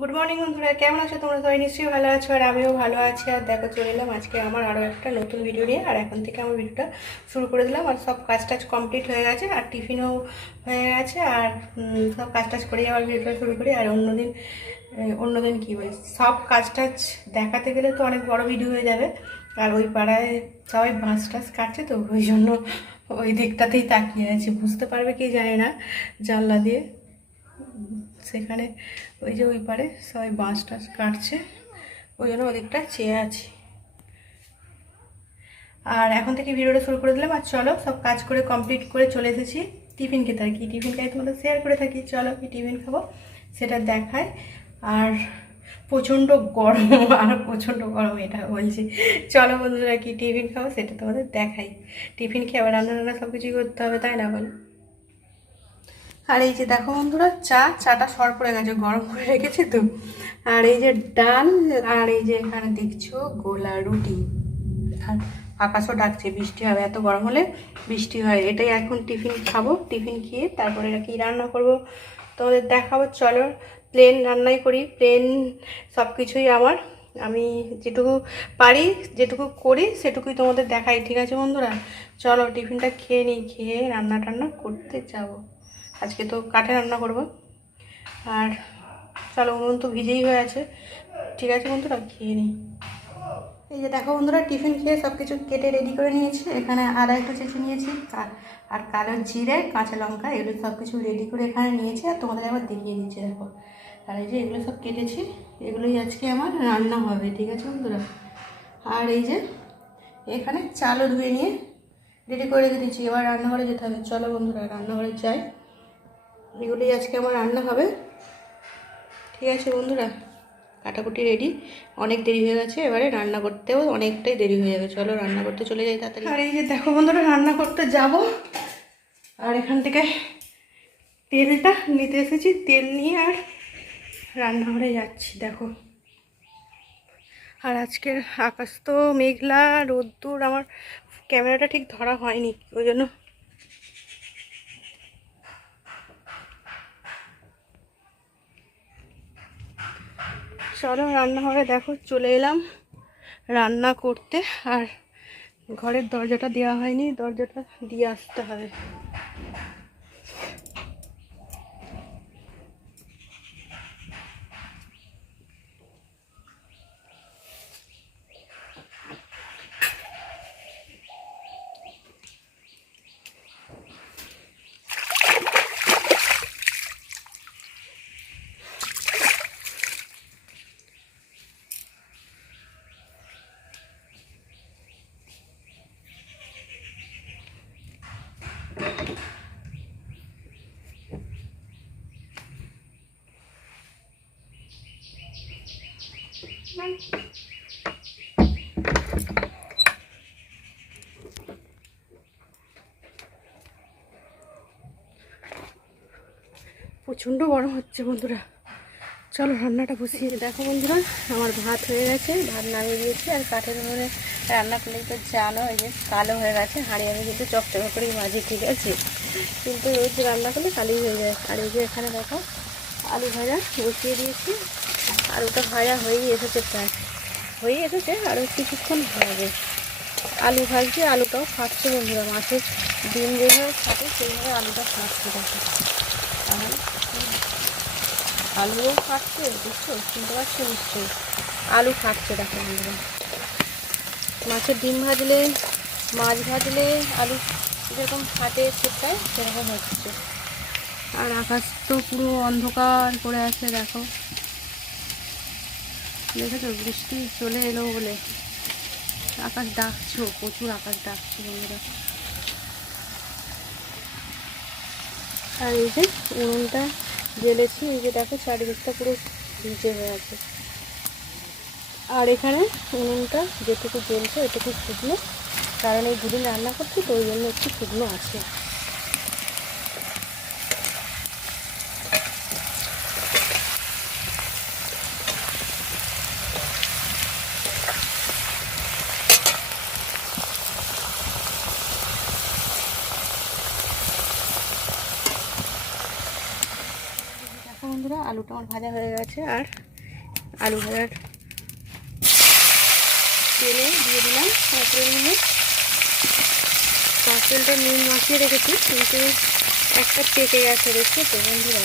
Good morning বন্ধুরা, কেমন আছো তোমরা? সবাই নিশ্চয়ই ভালো আছো আর আমিও ভালো আছি। আর দেখো, চলে এলাম আজকে আমার আরও একটা নতুন ভিডিও নিয়ে। আর এখন থেকে আমার ভিডিওটা শুরু করে দিলাম। আর সব কাজ টাজ কমপ্লিট হয়ে গেছে, আর টিফিনও হয়ে গেছে। আর সব কাজ টাজ করেই আবার ভিডিওটা শুরু করি। আর অন্যদিন কী বলি, সব কাজ টাজ দেখাতে গেলে তো অনেক বড় ভিডিও হয়ে যাবে। আর ওই পাড়ায় সবাই বাঁশ টাছ কাটছে, তো ওই জন্য ওই দিকটাতেই তাকিয়ে আছে। বুঝতে পারবে কি জানি না, জানলা দিয়ে সেখানে ওই যে ওই পারে সবাই বাঁশ টাছ কাটছে, ওই জন্য ওদিকটা চেয়ে আছি। আর এখন থেকে ভিডিওটা শুরু করে দিলাম। আর চলো, সব কাজ করে কমপ্লিট করে চলে এসেছি টিফিন খেতে। আর কি টিফিন খাই তোমাদের শেয়ার করে থাকি। চলো, কি টিফিন খাবো সেটা দেখায়। আর প্রচণ্ড গরম, আর প্রচণ্ড গরম এটা বলছি। চলো বন্ধুরা, কি টিফিন খাবো সেটা তোমাদের দেখাই। টিফিন খেয়ে আবার রান্না সব কিছুই করতে হবে, তাই না বলো? আর এই যে দেখো বন্ধুরা, চাটা সর পড়ে গেছে, গরম করে রেখেছি তো। আর এই যে ডাল, আর এই যে এখানে দেখছো গোলা রুটি। আর আকাশও ডাকছে বৃষ্টি হবে, এত গরম হলে বৃষ্টি হয়। এটাই এখন টিফিন খাবো। টিফিন খেয়ে তারপরে কি রান্না করব তোমাদের দেখাবো। চলো, প্লেন রান্নাই করি। প্লেন সব কিছুই আমি যেটুকু পারি, যেটুকু করি সেটুকুই তোমাদের দেখাই। ঠিক আছে বন্ধুরা, চলো টিফিনটা খেয়ে নিই, খেয়ে রান্না টান্না করতে যাবো। আজকে তো কাঠে রান্না করব। আর চলো, উনুন তো ভিজেই হয়ে আছে। ঠিক আছে বন্ধুরা, খেয়ে নিই। এই যে দেখো বন্ধুরা, টিফিন খেয়ে সব কিছু কেটে রেডি করে নিয়েছি। এখানে আদা একটু চেঁচে নিয়েছি, আর কালো জিরে, কাঁচা লঙ্কা, এগুলো সব কিছু রেডি করে এখানে নিয়েছি। আর তোমাদের আবার দেখিয়ে দিচ্ছি, দেখো। আর এই যে এগুলো সব কেটেছি, এগুলোই আজকে আমার রান্না হবে। ঠিক আছে বন্ধুরা। আর এই যে এখানে চালও ধুয়ে নিয়ে রেডি করে রেখে দিচ্ছি। এবার রান্নাঘরে যেতে হবে। চলো বন্ধুরা, রান্নাঘরে যাই। এগুলোই আজকে আমার রান্না হবে। ঠিক আছে বন্ধুরা, কাটাকুটি রেডি। অনেক দেরি হয়ে গেছে, এবারে রান্না করতেও অনেকটাই দেরি হয়ে যাবে। চলো রান্না করতে চলে যাই তাড়াতাড়ি। আর এই যে দেখো বন্ধুরা, রান্না করতে যাব। আর এখান থেকে তেলটা নিতে এসেছি, তেল নিয়ে আর রান্নাঘরে যাচ্ছি। দেখো, আর আজকের আকাশ তো মেঘলা, রোদ্দুর। আমার ক্যামেরাটা ঠিক ধরা হয়নি, ওই জন্য চলো রান্নাঘরে। দেখো, চলে এলাম রান্না করতে। আর ঘরের দরজাটা দেওয়া হয়নি, দরজাটা দিয়ে আসতে হবে। প্রচণ্ড গরম হচ্ছে বন্ধুরা। চলো রান্নাটা বসিয়ে। দেখো বন্ধুরা, আমার ভাত হয়ে গেছে, ভাত নামিয়ে দিয়েছি। আর কাঠের উনুনে রান্না করলেই তো জানো, এই যে কালো হয়ে গেছে হাঁড়ি। আমি কিন্তু চকচকা করেই মাঝে, ঠিক আছে, কিন্তু রোজ রান্না করলে কালোই হয়ে যায়। আর এই যে এখানে দেখো আলু ভাজা বসিয়ে দিয়েছি। আলুটা ভাজা হয়েই এসেছে, প্রায় হয়েই এসেছে, আরও কিছুক্ষণ হবে। আলু ভাজছি, আলুটাও ফাটছে বন্ধুরা। মাছের ডিম যেভাবে ফাটে সেইভাবে আলুটা ফাটছে। দেখো, তাহলে আলুও ফাটছে, বুঝছো? শুনতে পাচ্ছি নিশ্চয়ই, আলু ফাটছে। দেখো বন্ধুরা, মাছের ডিম ভাজলে, মাছ ভাজলে আলু যেরকম ফাটে সেটাই সেরকম হচ্ছে। আর আকাশ তো পুরো অন্ধকার করে আছে। দেখো, দেখেছো বৃষ্টি চলে এলো বলে আকাশ ডাকছো, প্রচুর আকাশ ডাকছে বন্ধুরা। আর এই যে উনুনটা জ্বেলেছি, এই যে দেখো চারিদিকটা পুরো ভিজে হয়ে আছে। আর এখানে উনুনটা যেটুকু জ্বলছে এটুকু শুকনো, কারণ এই দুদিন রান্না করছি তো, ওই জন্য একটু শুকনো আছে। দেখো বন্ধুরা, আলুটা আমার ভাজা হয়ে গেছে। আর আলু ভাজার তেলে দিয়ে দিলাম কাঁকরোল নিয়ে। কাঁকরোলটা নুন মাখিয়ে রেখেছি, কিন্তু একটা পেকে গেছে, দেখছো তো বন্ধুরা?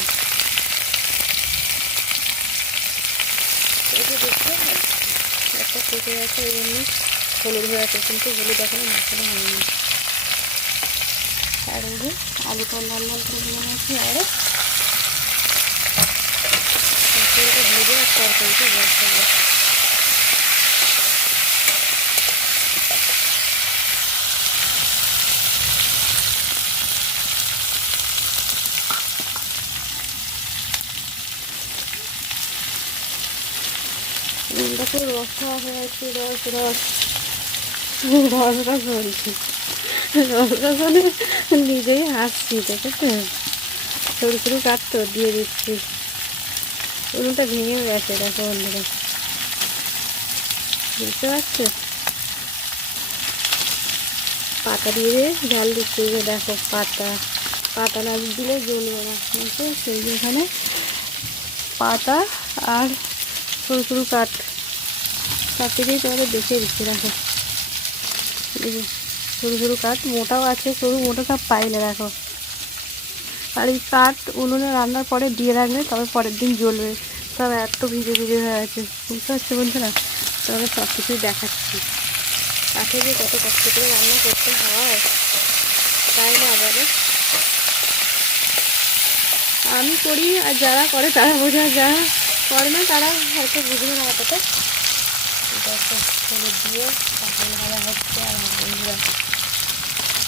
এই যে দেখছো একটা পেকে গেছে, ওই জন্য হলুদ হয়ে আছে, কিন্তু হলুদ এখনো মাখানো হয়নি। আর এই যে আলুটা লাল লাল করে দিয়ে নিয়েছি, আর কাঁকরোলটা ভেজে আর তরকারিটা বসাবো। দেখো রসা হয়ে আছে, রস রস রস রস বলছি, রস রস মানে নিজেই হাসছি, দেখেছো? সরু সরু কাটতো দিয়ে দিচ্ছি, উনুনটা ভেঙে গেছে, দেখো বন্ধুরা, বুঝতে পারছো? পাতা দিয়ে ঝাল দিচ্ছি, যে দেখো পাতা, পাতা না দিলে জ্বলবে না, কিন্তু সেই এখানে পাতা আর সরু সরু কাঠ সব থেকেই তোমাদের দেখিয়ে দিচ্ছি। দেখো সরু সরু কাঠ, মোটাও আছে সরু মোটা সব পাইলে, দেখো। আর এই কাঠ উনুনে রান্নার পরে দিয়ে রাখলে তবে পরের দিন জ্বলবে, তবে এত ভিজে ভিজে হয়ে আছে, বুঝতে পারছো বন্ধুরা? তবে সব কিছুই দেখাচ্ছি, কাঠে যে কত কষ্ট করে রান্না করতে হয়, তাই না বলো? আমি করি, আর যারা করে তারা বোঝা, যারা করে না তারা হয়তো বুঝবে না অতটা। দেখো হলুদ দিয়ে কাঁকরোল ভাজা হচ্ছে। আর বন্ধুরা,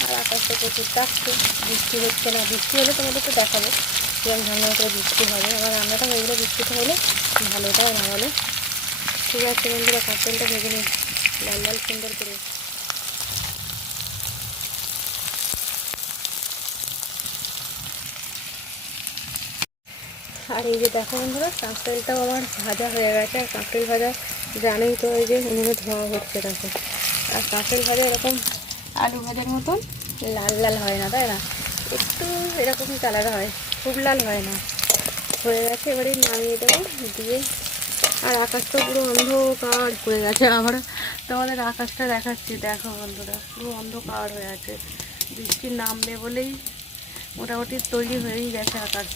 আর আকাশটা প্রচুর ডাকছে, বৃষ্টি হচ্ছে না, বৃষ্টি হলে তোমাদেরকে দেখাবো কিরকম ঝামেলা করে বৃষ্টি হবে। আমার রান্নাটা হয়ে গেলে বৃষ্টিটা হলে ভালোটাও না হলে। ঠিক আছে বন্ধুরা, কাঁকরোলটা ভেজে নিই লাল লাল সুন্দর করে। আর এই যে দেখো বন্ধুরা, কাঁকরোলটাও আমার ভাজা হয়ে গেছে। আর কাঁকরোল ভাজা জানোই তো, এই যে উনুনে ধোয়া হচ্ছে, দেখো। আর কাঁকরোল ভাজা এরকম আলু ভাজার মতন লাল লাল হয় না, তাই না? একটু এরকমই কালার হয়, খুব লাল হয় না। হয়ে গেছে, এবারে নামিয়ে দেবো দিয়ে। আর আকাশটা পুরো অন্ধকার হয়ে গেছে, আমরা তোমাদের আকাশটা দেখাচ্ছি, দেখো বন্ধুরা, পুরো অন্ধকার হয়ে আছে। বৃষ্টি নামবে বলেই মোটামুটি তৈরি হয়েই গেছে আকাশ।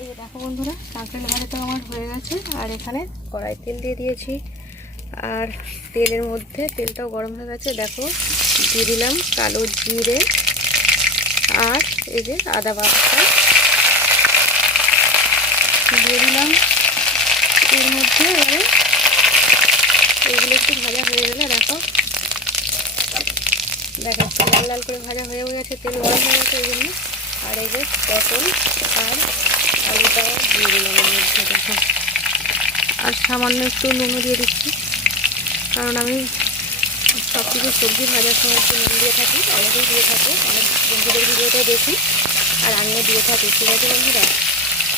এই যে দেখো বন্ধুরা, কাঁকরোল ভাজাটা আমার হয়ে গেছে। আর এখানে কড়াই তেল দিয়ে দিয়েছি, আর তেলের মধ্যে তেলটাও গরম হয়ে গেছে, দেখো দিয়ে দিলাম কালো জিরে আর এই যে আদা বাটা দিয়ে দিলাম এর মধ্যে। এবারে এইগুলো একটু ভাজা হয়ে গেলে দেখো দেখাচ্ছি, লাল লাল করে ভাজা হয়ে গেছে, তেল গরম হয়ে গেছে এই জন্য। আর এই যে পটল আর আলুটাও দিয়ে দিলাম এর মধ্যে, দেখো। আর সামান্য একটু নুনও দিয়ে দিচ্ছি, কারণ আমি সব কিছু সবজি ভাজার সময় একটু নুন দিয়ে থাকি, অনেকেই দিয়ে থাকে, অনেক বন্ধুদের ভিডিওটাও দেখি, আর আমিও দিয়ে থাকি। ঠিক আছে বন্ধুরা,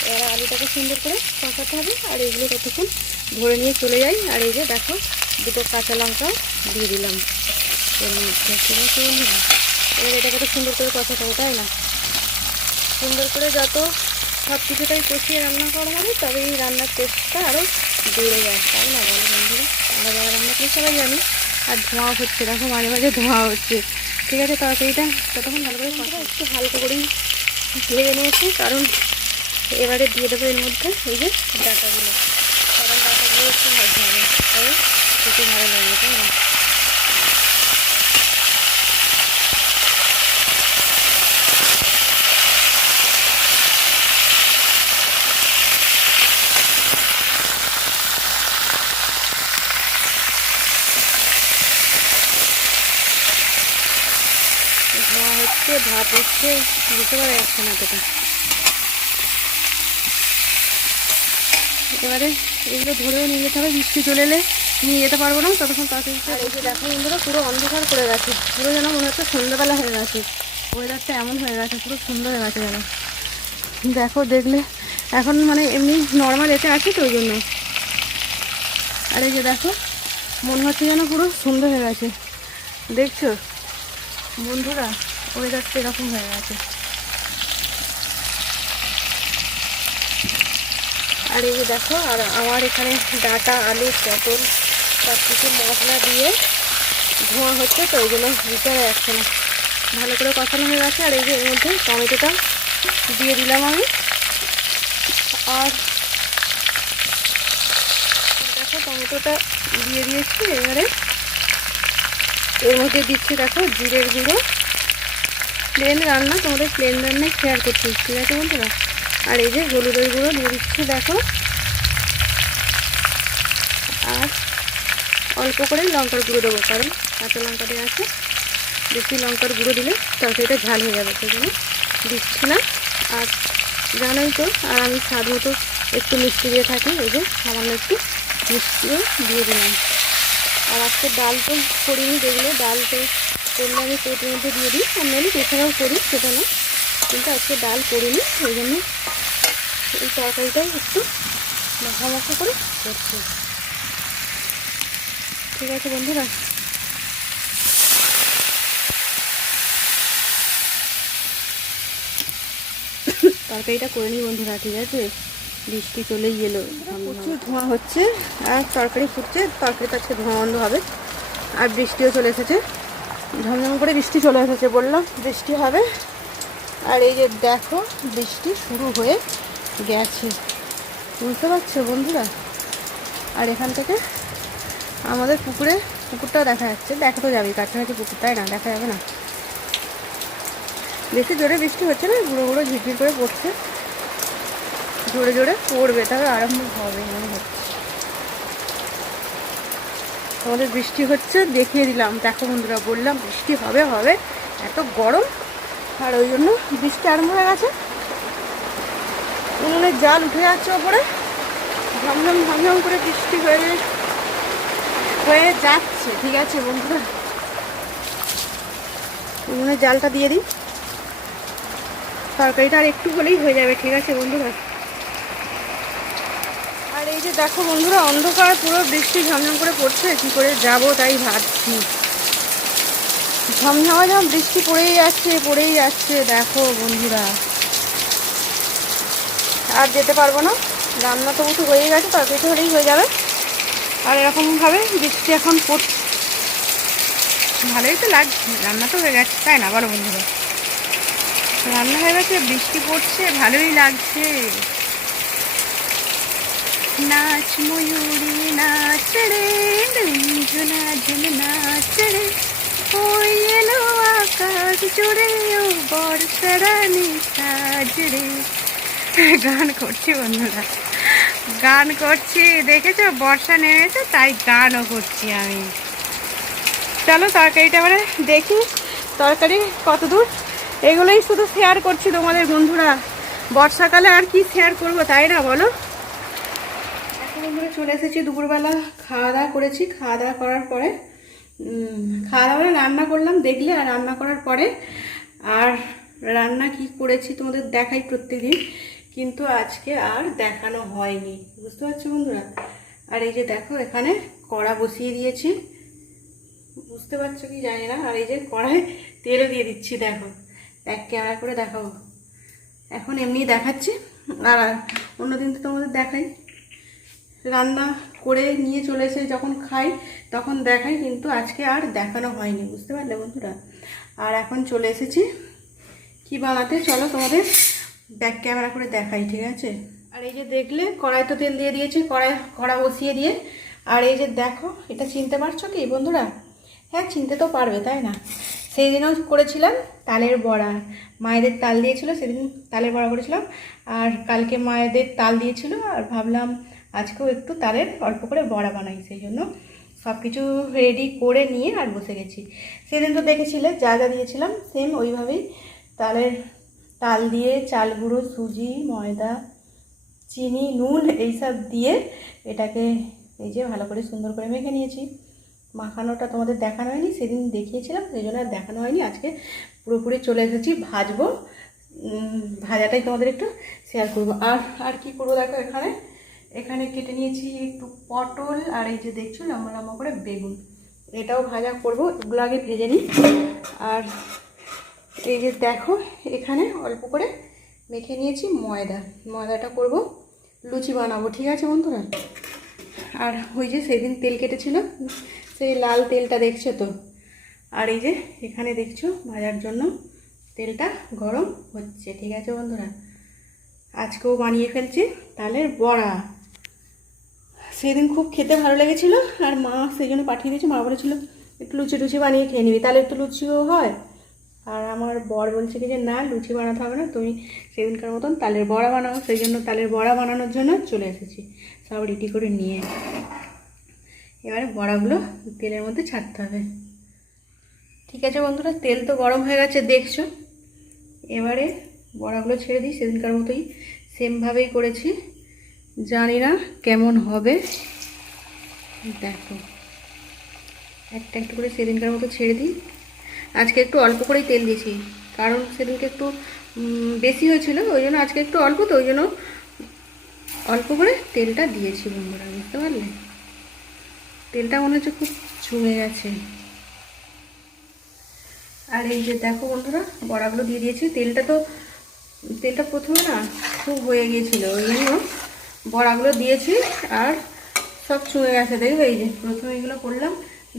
এবার আলুটাকে সুন্দর করে কষাতে হবে, আর এইগুলো কতক্ষণ ধরে নিয়ে চলে যাই। আর এই যে দেখো দুটো কাঁচা লঙ্কাও দিয়ে দিলাম এর মধ্যে। ঠিক আছে বন্ধুরা, এবার এটাকে তো সুন্দর করে কষাতে হবে, তাই না? সুন্দর করে যত সব কিছুটাই কষিয়ে রান্না করা হবে, তবে এই রান্নার টেস্টটা আরও বেড়ে যায়, তাই না বলো বন্ধুরা? আমরা যারা রান্না করি সবাই জানি। আর ধোঁয়া হচ্ছে, দেখো মাঝে মাঝে ধোঁয়া হচ্ছে। ঠিক আছে, তরকারিটা ততক্ষণ ভালো করে কষা, একটু হালকা করেই ভেজে নিয়েছি, কারণ এবারে দিয়ে দেবো এর মধ্যে এই যে ডাঁটাগুলো, কারণ ডাঁটাগুলো একটু ভাজতে হবে, তবে খেতে ভালো লাগবে, তাই না? ধোঁয়া হচ্ছে, ভাত হচ্ছে, বুঝতে পারা যাচ্ছে না তোটা। এবারে এগুলো ধরেও নিয়ে যেতে হবে, বৃষ্টি চলে এলে নিয়ে যেতে পারবো না ততক্ষণ তাড়াতাড়ি। আর এই যে দেখো বন্ধুরা, পুরো অন্ধকার করে গেছে, পুরো যেন মনে হচ্ছে সন্ধ্যাবেলা হয়ে গেছে, ওয়েদারটা এমন হয়ে গেছে, পুরো সুন্দর হয়ে গেছে যেন। দেখো দেখলে এখন মানে এমনি নর্মাল এতে আছে তো, ওই জন্য। আর এই যে দেখো, মনে হচ্ছে যেন পুরো সুন্দর হয়ে গেছে, দেখছো? বন্ধুরা ওয়েদারটা এরকম হয়ে গেছে। আর এই যে দেখো, আর আমার এখানে ডাটা, আলু, পটল সব কিছু মশলা দিয়ে ধোঁয়া হচ্ছে, তো ওই জন্য বুঝতে যাচ্ছে না। ভালো করে কষানো হয়ে গেছে। আর এই যে এর মধ্যে টমেটোটা দিয়ে দিলাম আমি। আর দেখো টমেটোটা দিয়ে দিয়েছি। এবারে এর মধ্যে দিচ্ছি দেখো জিরের গুঁড়ো। প্লেন রান্না, তোমাদের প্লেন রান্নায় শেয়ার করছি, ঠিক আছে বন্ধুরা। আর এই যে হলুদের গুঁড়ো দিয়ে দিচ্ছি দেখো। আর অল্প করে লঙ্কার গুঁড়ো দেবো, কারণ কাঁচা লঙ্কা দেওয়া আছে। বেশি লঙ্কার গুঁড়ো দিলে তরকারিটা ঝাল হয়ে যাবে, সেই জন্য দিচ্ছি না। আর জানোই তো, আর আমি স্বাদ মতো একটু মিষ্টি দিয়ে থাকি, এই যে সামান্য একটু মিষ্টিও দিয়ে দিলাম। আর আজকে ডাল তো করিনি, দেখলে ডাল তো করলে আমি পেটের মধ্যে দিয়ে দিই, আর নইলে এছাড়াও করি, সেটা না। কিন্তু আজকে ডাল করিনি, ওই জন্য এই তরকারিটাই একটু মাখা করে করছি, ঠিক আছে বন্ধুরা। তরকারিটা করে নিই বন্ধুরা, ঠিক আছে। বৃষ্টি চলেই এলো, প্রচুর ধোঁয়া হচ্ছে আর তরকারি ফুটছে। তরকারিটা আজকে ধোঁয়া বন্ধ হবে। আর বৃষ্টিও চলে এসেছে, ঝমঝম করে বৃষ্টি চলে এসেছে, বললাম বৃষ্টি হবে। আর এই যে দেখো বৃষ্টি শুরু হয়ে গেছে, বুঝতে পারছো বন্ধুরা। আর এখান থেকে আমাদের পুকুরটা দেখা যাচ্ছে। দেখা তো যাবেই, কাছাকাছি পুকুর, তাই না? দেখা যাবে না? বেশি জোরে বৃষ্টি হচ্ছে না, গুঁড়ো গুঁড়ো ঝিরঝির করে পড়ছে। জোরে জোরে পড়বে, তবে আরম্ভ হবে মনে হচ্ছে। আমাদের বৃষ্টি হচ্ছে, দেখিয়ে দিলাম। দেখো বন্ধুরা, বললাম বৃষ্টি হবে হবে, এত গরম। আর ওই জন্য বৃষ্টি আরম্ভ হয়ে গেছে। উনুনের জাল উঠে যাচ্ছে ওপরে, ঝমঝম ঝমঝম করে বৃষ্টি হয়ে যাচ্ছে, ঠিক আছে বন্ধুরা। উনুনের জালটা দিয়ে দিই, তরকারিটা আর একটু হলেই হয়ে যাবে, ঠিক আছে বন্ধুরা। আর এই যে দেখো বন্ধুরা, অন্ধকার পুরো, বৃষ্টি ঝমঝম করে পড়ছে, কি করে যাব তাই ভাবছি। ঝমঝমাঝম বৃষ্টি পড়েই যাচ্ছে দেখো বন্ধুরা। আর যেতে পারবো না, রান্না তো উঠে হয়ে গেছে, তরকারিটা হলেই হয়ে যাবে। আর এরকমভাবে বৃষ্টি এখন পড়ছে, ভালোই তো লাগছে। রান্না তো হয়ে গেছে, তাই না বলো বন্ধুরা? রান্না হয়ে গেছে, বৃষ্টি পড়ছে, ভালোই লাগছে। নাচ ময়ূরী নাচ রে, ঝুনা ঝুন নাচ রে, ওই এলো আকাশ জুড়ে, ও বর্ষারানি সাজ রে। গান করছি বন্ধুরা, গান করছি, দেখেছো বর্ষা নেমেছে, তাই গানও করছি আমি। চলো তরকারিটা এবারে দেখি, তরকারি কত দূর। এগুলোই শুধু শেয়ার করছি তোমাদের বন্ধুরা, বর্ষাকালে আর কি শেয়ার করব, তাই না বলো? এখন বন্ধুরা চলে এসেছি, দুপুরবেলা খাওয়া দাওয়া করেছি। খাওয়া দাওয়া করার পরে রান্না করলাম, দেখলে। আর রান্না করার পরে আর রান্না কি করেছি তোমাদের দেখাই প্রত্যেকদিন, কিন্তু আজকে আর দেখানো হয়নি, বুঝতে পারছো বন্ধুরা। আর এই যে দেখো, এখানে কড়া বসিয়ে দিয়েছি, বুঝতে পারছো কি জানি না। আর এই যে কড়াই তেলও দিয়ে দিচ্ছি, দেখো এক ক্যামেরা করে দেখাবো। এখন এমনি দেখাচ্ছি, আর অন্যদিন তো তোমাদের দেখাই, রান্না করে নিয়ে চলে এসে যখন খাই তখন দেখাই, কিন্তু আজকে আর দেখানো হয়নি, বুঝতে পারলে বন্ধুরা। আর এখন চলে এসেছি কি বানাতে, চলো তোমাদের ব্যাক ক্যামেরা করে দেখাই, ঠিক আছে। আর এই যে দেখলে কড়াই তো তেল দিয়ে দিয়েছি, কড়া বসিয়ে দিয়ে। আর এই যে দেখো, এটা চিনতে পারছো কি বন্ধুরা? হ্যাঁ, চিনতে তো পারবে, তাই না? সেই দিনও করেছিলাম তালের বড়া, মায়েদের তাল দিয়েছিল, সেদিন তালের বড়া করেছিলাম। আর কালকে মায়েদের তাল দিয়েছিল, আর ভাবলাম আজকেও একটু তালের অল্প করে বড়া বানাই, সেই জন্য সব কিছু রেডি করে নিয়ে আর বসে গেছি। সেদিন তো দেখেছিলে যা যা দিয়েছিলাম, সেম ওইভাবেই তাল দিয়ে চাল গুঁড়ো, সুজি, ময়দা, চিনি, নুন এইসব দিয়ে এটাকে এই যে ভালো করে সুন্দর করে মেখে নিয়েছি। মাখানোটা তোমাদের দেখানো হয়নি, সেদিন দেখিয়েছিলাম, সেই জন্য আর দেখানো হয়নি। আজকে পুরোপুরি চলে এসেছি, ভাজবো। ভাজাটাই তোমাদের একটু শেয়ার করবো। আর কি করবো দেখো, এখানে কেটে নিয়েছি একটু পটল, আর এই যে দেখছো লম্বা লম্বা করে বেগুন। এটাও ভাজা করব, এগুলো আগে ভেজে নিই। আর এই যে দেখো এখানে অল্প করে মেখে নিয়েছি ময়দাটা করব, লুচি বানাবো, ঠিক আছে বন্ধুরা। আর ওই যে সেদিন তেল কেটেছিল, সেই লাল তেলটা দেখছো তো। আর এই যে এখানে দেখছো ভাজার জন্য তেলটা গরম হচ্ছে, ঠিক আছে বন্ধুরা। আজকেও বানিয়ে ফেলছি তালের বড়া। সেদিন খুব খেতে ভালো লেগেছিলো আর মা সেই জন্য পাঠিয়ে দিয়েছে। মা বলেছিল একটু লুচি টুচি বানিয়ে খেয়ে নিবি, তাহলে একটু লুচিও হয়। আর আমার বর বলছে কি যে না, লুচি বানাতে হবে না, তুমি সেদিনকার মতন তালের বড়া বানাও। সেই জন্য তালের বড়া বানানোর জন্য চলে এসেছি সব রেডি করে নিয়ে। এবারে বড়াগুলো তেলের মধ্যে ছাড়তে হবে, ঠিক আছে বন্ধুরা। তেল তো গরম হয়ে গেছে দেখছো। এবারে বড়াগুলো ছেড়ে দিই, সেদিনকার মতোই সেমভাবেই করেছি। জানি না কেমন হবে, দেখো একটা একটু করে সেদিনকার মতো ছেড়ে দিই। আজকে একটু অল্প করেই তেল দিয়েছি, কারণ সেদিনকে একটু বেশি হয়েছিল, ওই জন্য আজকে একটু অল্প, তো ওই জন্য অল্প করে তেলটা দিয়েছি বন্ধুরা, বুঝতে পারলে। তেলটা মনে হচ্ছে খুব জমে গেছে। আর এই যে দেখো বন্ধুরা বড়াগুলো দিয়ে দিয়েছি। তেলটা প্রথমে না খুব হয়ে গিয়েছিলো, ওই জন্য বড়াগুলো দিয়েছি আর সব চুয়ে গেছে। দেখবে এই যে প্রথমে এগুলো করলাম,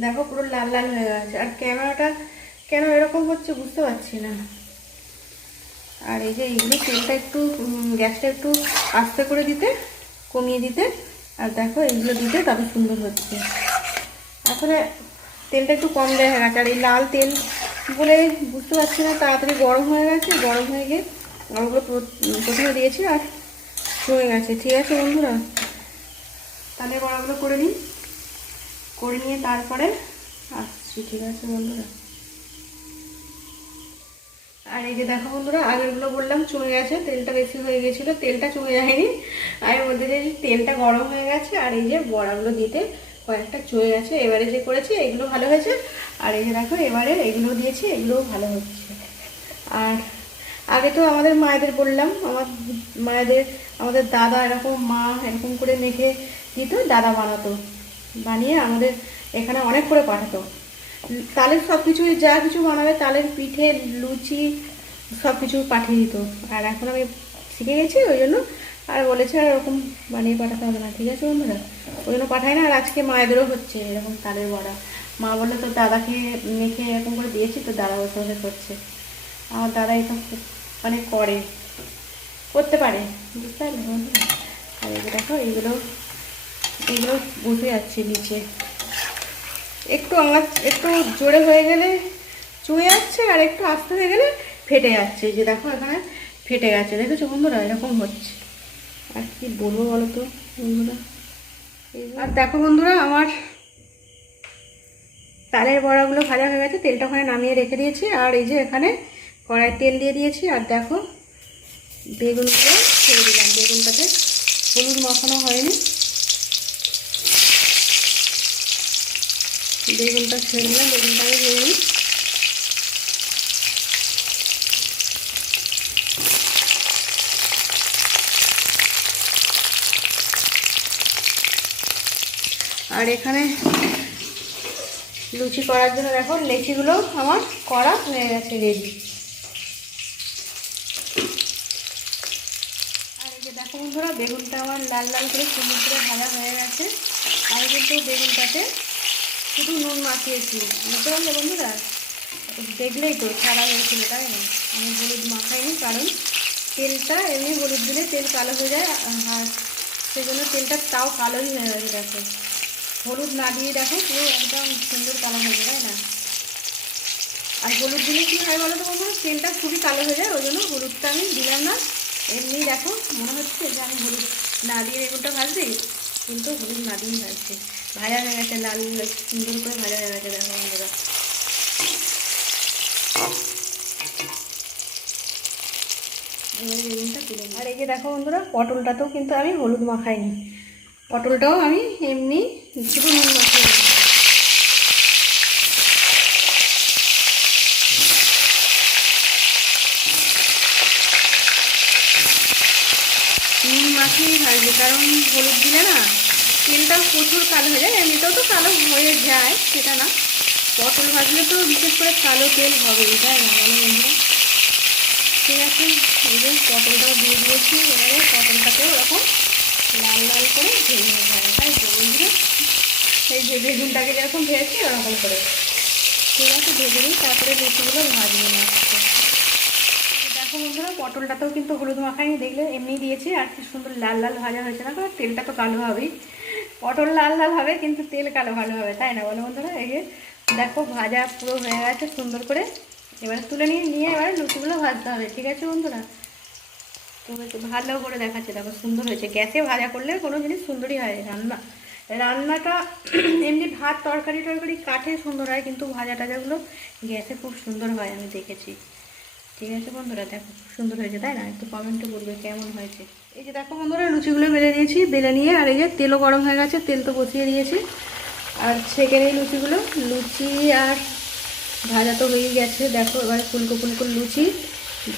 দেখো পুরো লাল লাল হয়ে গেছে। আর ক্যামেরাটা কেন এরকম হচ্ছে বুঝতে পারছি না। আর এই যে এইগুলো তেলটা একটু গ্যাসটা একটু আস্তে করে দিতে, কমিয়ে দিতে। আর দেখো এইগুলো দিতে তবে সুন্দর হচ্ছে। আসলে তেলটা একটু কম দেওয়া হয়ে গেছে, আর এই লাল তেল বলে বুঝতে পারছি না, তাড়াতাড়ি গরম হয়ে গেছে। গরম হয়ে গিয়ে ওগুলো প্রথমে দিয়েছি আর জমে গেছে, ঠিক আছে বন্ধুরা। তাহলে বড়াগুলো করে নিই, করে নিয়ে তারপরে আসছি, ঠিক আছে বন্ধুরা। আর এই যে দেখো বন্ধুরা আগেরগুলো বললাম চুমে গেছে, তেলটা বেশি হয়ে গেছিলো, তেলটা চুমে যায়নি। আমি বলতে চাই তেলটা গরম হয়ে গেছে। আর এই যে বড়াগুলো দিতে কয়েকটা চুয়ে গেছে। এবারে যে করেছি এগুলো ভালো হয়েছে। আর এই যে দেখো এবারে এগুলো দিয়েছি, এগুলোও ভালো হচ্ছে। আর আগে তো আমাদের মায়েদের বললাম, আমাদের দাদা এরকম, মা এরকম করে মেখে দিত, দাদা বানাতো, বানিয়ে আমাদের এখানে অনেক করে পাঠাতো। তালের সব কিছুই যা কিছু বানাবে, তালের পিঠে লুচি সব কিছু পাঠিয়ে দিত। আর এখন আমি শিখে গেছি, ওই জন্য আর বলেছে আর এরকম বানিয়ে পাঠাতে হবে না, ঠিক আছে বন্ধুরা। ওই জন্য পাঠাই না। আর আজকে মায়েদেরও হচ্ছে এরকম তালের বড়া। মা বললে তো দাদাকে মেখে এরকম করে দিয়েছি, তো দাদা বসে বসে করছে। আমার দাদা এটা মানে করতে পারে, বুঝতে পারলে বন্ধুরা। আর এই দেখো এইগুলো বসে যাচ্ছে নিচে। একটু জোরে হয়ে গেলে চুয়ে যাচ্ছে, আর একটু আস্তে হয়ে গেলে ফেটে যাচ্ছে। যে দেখো এখানে ফেটে গেছে, দেখেছো বন্ধুরা, এরকম হচ্ছে। আর কি বলবো বলো তো বন্ধুরা। আর দেখো বন্ধুরা আমার তালের বড়াগুলো ভাজা হয়ে গেছে, তেলটা ওখানে নামিয়ে রেখে দিয়েছি। আর এই যে এখানে কড়াইয়ে তেল দিয়ে দিয়েছি। আর দেখো বেগুনগুলো ছেড়ে দিলাম, বেগুনটাতে হলুদ মাখানো হয়নি, বেগুনটা ছেড়ে দিলাম। বেগুনটাকে ভেজে নিই। আর এখানে লুচি করার জন্য দেখো লেচিগুলো আমার করা হয়ে গেছে, রেডি। আর এই যে দেখো বন্ধুরা বেগুনটা আমার লাল লাল করে সুন্দর করে ভাজা হয়ে গেছে। আমি কিন্তু বেগুনটাতে শুধু নুন মাখিয়েছি, বুঝতে পারলে বন্ধুরা। দেখলেই তো সাদা হয়েছিল, তাই না? আমি হলুদ মাখাইনি, কারণ তেলটা এমনি হলুদ দিলে তেল কালো হয়ে যায়, আর সেই জন্য তেলটা তাও কালোই হয়ে গেছে। দেখো হলুদ না দিয়ে দেখো পুরো একদম সুন্দর কালো হয়েছে, তাই না? আর হলুদ দিলে কী হয় বলো তো বন্ধুরা, তেলটা খুবই কালো হয়ে যায়, ওই জন্য হলুদটা আমি দিলাম না। এমনি দেখো মনে হচ্ছে যে আমি হলুদ না দিয়ে বেগুনটা ভাজছি, কিন্তু হলুদ না দিয়েই ভাজছি। ভাজা হয়ে গেছে, লাল সুন্দর করে ভাজা হয়ে গেছে, দেখো বন্ধুরা। বেগুনটা তুলে নিই। আর এই যে দেখো বন্ধুরা পটলটাতেও কিন্তু আমি হলুদ মাখাইনি, পটলটাও আমি এমনি শুধু নুন মাখিয়ে দিই। নুন মাখিয়ে ভাজবে, কারণ হলুদ দিলে না তেলটা প্রচুর কালো হয়ে যায়। এমনিতেও তো কালো হয়ে যায়, সেটা না, পটল ভাজলে তো বিশেষ করে কালো তেল হবে, তাই না বলো বন্ধুরা? ঠিক আছে, এই যে পটলটাও দিয়ে দিয়েছি, এবারে পটলটাকেও ওরকম লাল লাল করে ভেজে নিতে হবে, তাই তো বন্ধুরা? এই যে বেগুনটাকে যেরকম ভেজেছি ওরকম করে, ঠিক আছে, ভেজে নিই, তারপরে লুচিগুলো ভাজবো না। দেখো বন্ধুরা, পটলটাতেও কিন্তু হলুদ মাখাইনি, দেখলে এমনি দিয়েছি, আর কি সুন্দর লাল লাল ভাজা হয়েছে না? কারণ তেলটা তো কালো হবেই, পটল লাল লাল হবে কিন্তু তেল কালো ভালো হবে, তাই না বলো বন্ধুরা? এই যে দেখো ভাজা পুরো হয়ে গেছে সুন্দর করে, এবারে তুলে নিয়ে এবারে লুচিগুলো ভাজতে হবে, ঠিক আছে বন্ধুরা? তোমাকে ভালো করে দেখাচ্ছে, দেখো সুন্দর হয়েছে। গ্যাসে ভাজা করলে কোনো জিনিস সুন্দরই হয়, রান্নাটা এমনি ভাত তরকারি কাঠে সুন্দর হয়, কিন্তু ভাজা টাজাগুলো গ্যাসে খুব সুন্দর হয়, আমি দেখেছি। ঠিক আছে বন্ধুরা, দেখো খুব সুন্দর হয়েছে, তাই না? একটু কমেন্টে বলবে কেমন হয়েছে। এই যে দেখো বন্ধুরা, লুচিগুলো বেলে দিয়েছি, বেলে নিয়ে আর এই যে তেলও গরম হয়ে গেছে, তেল তো বসিয়ে দিয়েছি, আর ছেঁকে নিই লুচিগুলো। লুচি আর ভাজা তো হয়েই গেছে, দেখো এবারে ফুলকো ফুলকো লুচি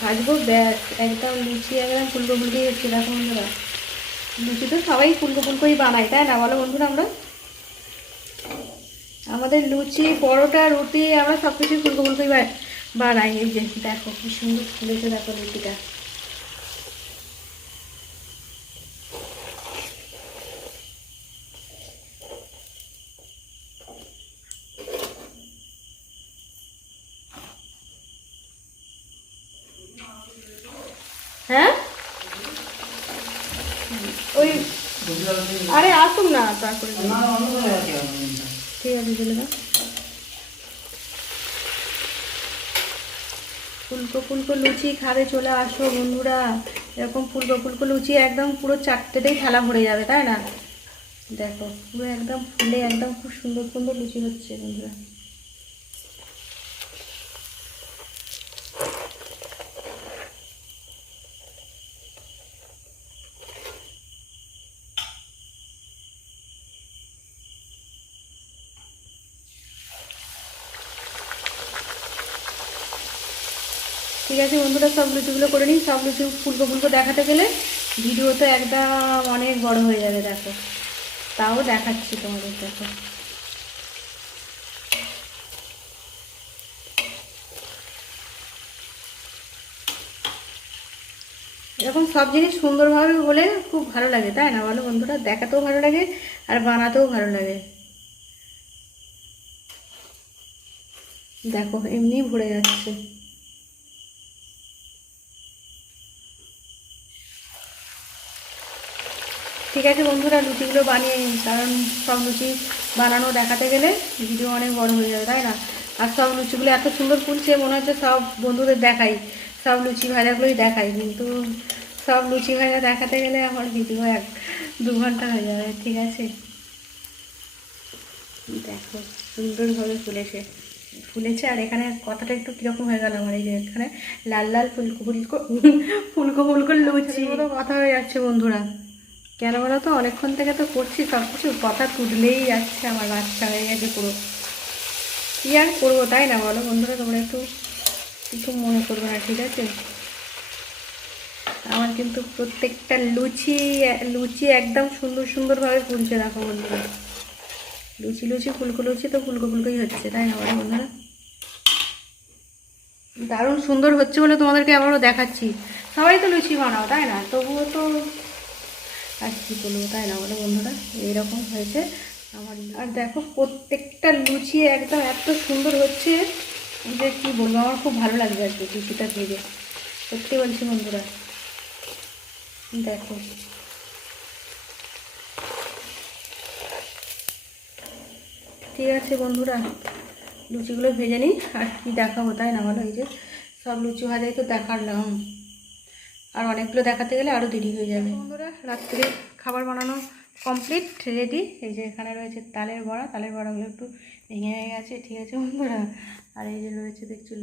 ভাজবো, ব্যাস একদম লুচি একদম ফুলকো ফুলকোই হচ্ছে। দেখো বন্ধুরা, লুচি তো সবাই ফুলকো ফুলকোই বানায়, তাই না বলো বন্ধুরা? আমাদের লুচি পরোটা রুটি আমরা সব কিছুই ফুলকো ফুলকোই বানাই। এই যে দেখো কি সুন্দর ফুলেছে, দেখো লুচিটা। হ্যাঁ ওই আরে আসুন না, তারপরে ঠিক আছে চলে না। ফুলকো ফুলকো লুচি খাবে, চলে আসো বন্ধুরা। এরকম ফুলকো ফুলকো লুচি একদম পুরো চারটেতেই থালা ভরে যাবে, তাই না? দেখো পুরো একদম ফুলে একদম খুব সুন্দর সুন্দর লুচি হচ্ছে বন্ধুরা। ঠিক আছে বন্ধুরা, সব লুচিগুলো করে নিই। সব লুচি ফুলকো ফুলকো দেখাতে গেলে ভিডিও তো একদম অনেক বড় হয়ে যাবে, দেখো তাও দেখাচ্ছি তোমাদের, দেখো। এরকম সব জিনিস সুন্দরভাবে বলে খুব ভালো লাগে, তাই না বলো বন্ধুরা? দেখাতেও ভালো লাগে আর বানাতেও ভালো লাগে। দেখো এমনি ভরে যাচ্ছে। ঠিক আছে বন্ধুরা, লুচিগুলো বানিয়ে নিই, কারণ সব লুচি বানানো দেখাতে গেলে ভিডিও অনেক বড় হয়ে যাবে, তাই না? আর সব লুচিগুলো এত সুন্দর ফুলছে, মনে হচ্ছে সব বন্ধুদের দেখাই, সব লুচি ভাজাগুলোই দেখাই, কিন্তু সব লুচি ভাজা দেখাতে গেলে আমার ভিডিও 1-2 ঘন্টা হয়ে যাবে। ঠিক আছে, দেখো সুন্দরভাবে ফুলেছে। আর এখানে কথাটা একটু কীরকম হয়ে গেল আমার, এই যে এখানে লাল লাল ফুলকো ফুলকো ফুলকো ফুলকো লুচি মতো কথা হয়ে যাচ্ছে বন্ধুরা। কেন বলো তো, অনেকক্ষণ থেকে তো করছি সব কিছু, কথা তুললেই যাচ্ছে, আমার বাচ্চা হয়ে গেছে পুরো। কী আর করবো, তাই না বলো বন্ধুরা? তোমরা একটু কিছু মনে করবে না, ঠিক আছে? আমার কিন্তু প্রত্যেকটা লুচি লুচি একদম সুন্দর সুন্দরভাবে ফুলছে, দেখো বন্ধুরা। লুচি লুচি ফুলকো লুচি তো ফুলকো ফুলকোই হচ্ছে, তাই না বলো বন্ধুরা? দারুণ সুন্দর হচ্ছে বলে তোমাদেরকে আবারও দেখাচ্ছি। সবাই তো লুচি বানাও, তাই না? তবুও তো আর কী বলবো, তাই না বলো বন্ধুরা? এইরকম হয়েছে আমার। আর দেখো প্রত্যেকটা লুচি একদম এত সুন্দর হচ্ছে যে কী বলবো, আমার খুব ভালো লাগবে আর কি লুচিটা ভেজে, সত্যি বলছি বন্ধুরা। দেখো ঠিক আছে বন্ধুরা, লুচিগুলো ভেজে নিই, আর কি দেখাবো, তাই না বলো? এই যে সব লুচি ভাজাই তো দেখালাম, আর অনেকগুলো দেখাতে গেলে আরও দেরি হয়ে যাবে। বন্ধুরা, রাত্রে খাবার বানানো কমপ্লিট, রেডি। এই যে এখানে রয়েছে তালের বড়া, তালের বড়াগুলো একটু ভেঙে হয়ে গেছে, ঠিক আছে বন্ধুরা? আর এই যে রয়েছে দেখছি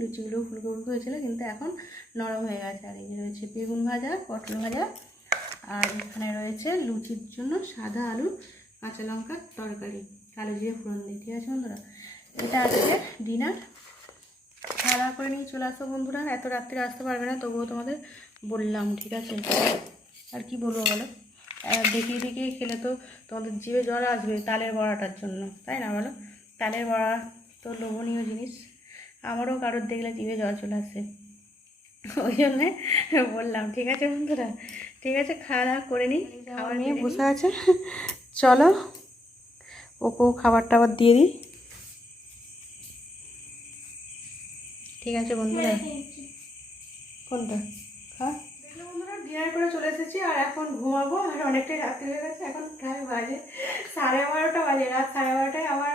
লুচিগুলো ফুলকো ফুলকো হয়েছিল কিন্তু এখন নরম হয়ে গেছে। আর এই যে রয়েছে বেগুন ভাজা, পটল ভাজা, আর এখানে রয়েছে লুচির জন্য সাদা আলু কাঁচা লঙ্কার তরকারি, কালো জিরে ফোড়ন দিই। ঠিক আছে বন্ধুরা, এটা আজকে ডিনার। খাওয়া দাওয়া করে নিয়ে চলে আসো বন্ধুরা, এত রাত্রে আসতে পারবে না, তবুও তোমাদের বললাম, ঠিক আছে? আর কি বলবো বলো, দেখিয়ে দেখিয়ে খেলে তো তোমাদের জিভে জল আসবে তালের বড়াটার জন্য, তাই না বলো? তালের বড়া তো লোভনীয় জিনিস, আমারও কারোর দেখলে জিভে জল চলে আসে, ওই জন্যে বললাম। ঠিক আছে বন্ধুরা, ঠিক আছে, খাওয়া দাওয়া করে নিই। খাবার নিয়ে বসে আছে, চলো ওকেও খাবার টাবার দিয়ে দিই। ঠিক আছে বন্ধুরা, কোনটা খা। বন্ধুরা ডিনার করে চলে এসেছি আর এখন ঘুমাবো, আর অনেকটাই রাত্রি হয়ে গেছে, এখন প্রায় বাজে 12:30 বাজে, রাত 12:30টায় আমার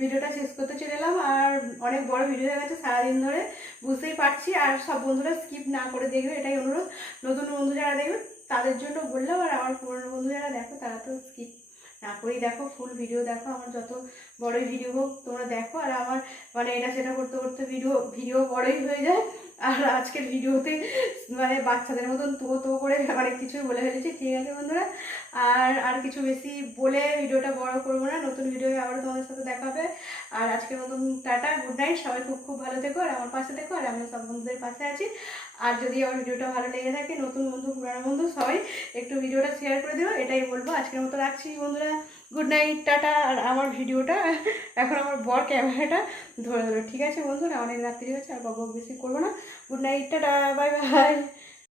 ভিডিওটা শেষ করতে চলে এলাম। আর অনেক বড় ভিডিও হয়ে গেছে সারাদিন ধরে, বুঝতেই পারছি। আর সব বন্ধুরা স্কিপ না করে দেখবে, এটাই অনুরোধ। নতুন বন্ধু যারা দেখবে তাদের জন্য বললাম, আর আমার পুরনো বন্ধু যারা দেখো তারা তো স্কিপ না করেই দেখো, ফুল ভিডিও দেখো। আমার যত বড়ই ভিডিও হোক তোমরা দেখো। আর আমার মানে এটা সেটা করতে করতে ভিডিও বড়ই হয়ে যায়। আর আজকের ভিডিওতে মানে বাচ্চাদের মতন তো করে অনেক কিছুই বলে ফেলেছি। ঠিক আছে বন্ধুরা, আর কিছু বেশি বলে ভিডিওটা বড় করবো না। নতুন ভিডিও আবার তোমাদের সাথে দেখা হবে। আর আজকের মতন টাটা, গুড নাইট। সবাই খুব খুব ভালো থেকো, আর আমার পাশে থেকো, আর আমি সব বন্ধুদের পাশে আছি। আর যদি আমার ভিডিওটা ভালো লেগে থাকে, নতুন বন্ধু পুরানো বন্ধু সবাই একটু ভিডিওটা শেয়ার করে দিও, এটাই বলবো। আজকের মতো রাখছি বন্ধুরা, গুড নাইট, টাটা। আর আমার ভিডিওটা এখন আমার বর ক্যামেরাটা ধরে ধরো। ঠিক আছে বন্ধুরা, অনেক রাত্রি হয়েছে, আর বক বেশি করবো না। Good night, tata, bye bye.